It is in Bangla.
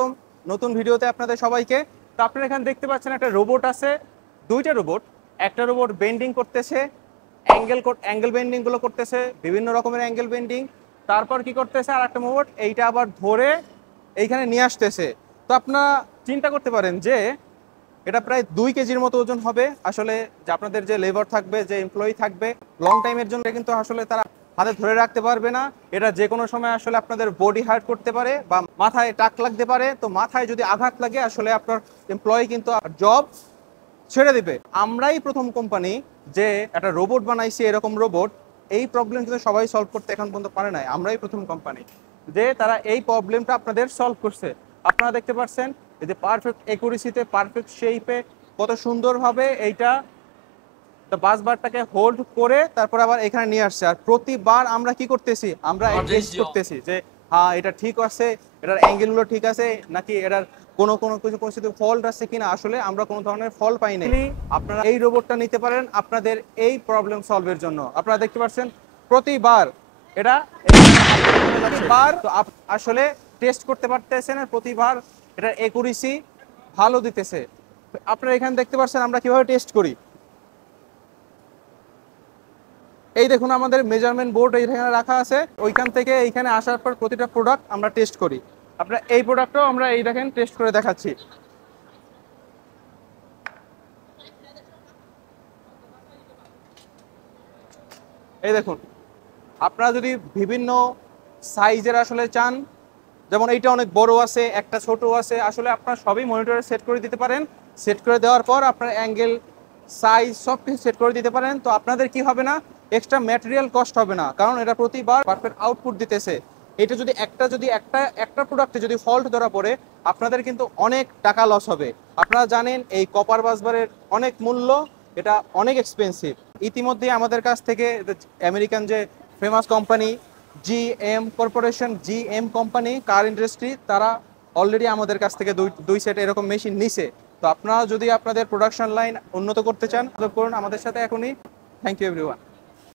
স্বাগতম নতুন ভিডিওতে আপনাদের সবাইকে। তো আপনারা এখানে দেখতে পাচ্ছেন একটা রোবট আছে, দুইটা রোবট। একটা রোবট বেন্ডিং করতেছে, অ্যাঙ্গেল বেন্ডিং গুলো করতেছে, বিভিন্ন রকমের অ্যাঙ্গেল বেন্ডিং। তারপর কি করতেছে আর একটা রোবট এইটা আবার ধরে এইখানে নিয়ে আসতেছে। তো আপনারা চিন্তা করতে পারেন যে এটা প্রায় 2 কেজির মতো ওজন হবে। আসলে যে আপনাদের যে লেবার থাকবে, যে এমপ্লয়ি থাকবে, লং টাইমের জন্য কিন্তু আসলে তারা হাতে ধরে রাখতে পারবে না। এটা যে কোনো সময় আসলে আপনাদের বডি হার্ট করতে পারে বা মাথায় টাক লাগতে পারে। তো মাথায় যদি আঘাত লাগে আসলে আপনার এমপ্লয়ি কিন্তু জব ছেড়ে দিবে। আমরাই প্রথম কোম্পানি যে একটা রোবট বানাইছি, এরকম রোবট। এই প্রবলেম কিন্তু সবাই সলভ করতে এখন পর্যন্ত পারে নাই, আমরাই প্রথম কোম্পানি যে তারা এই প্রবলেমটা আপনাদের সলভ করছে। আপনারা দেখতে পাচ্ছেন এই যে পারফেক্ট একুরেসিতে, পারফেক্ট শেপে, কত সুন্দরভাবে এইটা বাস বারটাকে হোল্ড করে তারপর আবার এখানে নিয়ে আসছে। আর প্রতিবার আমরা কি করতেছি, আমরা টেস্ট করতেছি যে হ্যাঁ এটা ঠিক আছে, এটার অ্যাঙ্গেলগুলো ঠিক আছে নাকি এটার কোনো কোনো কিছু পরিস্থিতি ফল্ট আছে কিনা। আসলে আমরা কোনো ধরনের ফল পাই নাই। আপনারা এই রোবটটা নিতে পারেন আপনাদের এই প্রবলেম সলভের জন্য। আপনারা দেখতে পাচ্ছেন প্রতিবার এটা প্রতিবার তো আসলে টেস্ট করতে পারতেছেন, আর প্রতিবার এটার একুরেসি ভালো দিতেছে। আপনারা এখানে দেখতে পাচ্ছেন আমরা কিভাবে টেস্ট করি। এই দেখুন আমাদের মেজারমেন্ট বোর্ড এইখানে রাখা আছে, ওইখান থেকে এইখানে আসার পর প্রতিটা প্রোডাক্ট আমরা টেস্ট করি। আপনারা এই প্রোডাক্টটাও আমরা এই দেখেন টেস্ট করে দেখাচ্ছি। এই দেখুন, আপনারা যদি বিভিন্ন সাইজের আসলে চান, যেমন এইটা অনেক বড় আছে, একটা ছোট আছে, আসলে আপনারা সবই মনিটরে সেট করে দিতে পারেন। সেট করে দেওয়ার পর আপনার অ্যাঙ্গেল, সাইজ সব কিছু সেট করে দিতে পারেন। তো আপনাদের কি হবে না, এক্সট্রা ম্যাটেরিয়াল কস্ট হবে না, কারণ এটা প্রতিবার পারফেক্ট আউটপুট দিতেছে। এটা যদি একটা প্রোডাক্টে যদি ফল্ট ধরা পড়ে আপনাদের কিন্তু অনেক টাকা লস হবে। আপনারা জানেন এই কপার বাসবারের অনেক মূল্য, এটা অনেক এক্সপেন্সিভ। ইতিমধ্যে আমাদের কাছ থেকে আমেরিকান যে famous company GM corporation, GM company car industry, তারা অলরেডি আমাদের কাছ থেকে দুই সেট এরকম মেশিন নিছে। তো আপনারা যদি আপনাদের প্রোডাকশন লাইন উন্নত করতে চান, যোগাযোগ করুন আমাদের সাথে এখনই। Thank you everyone.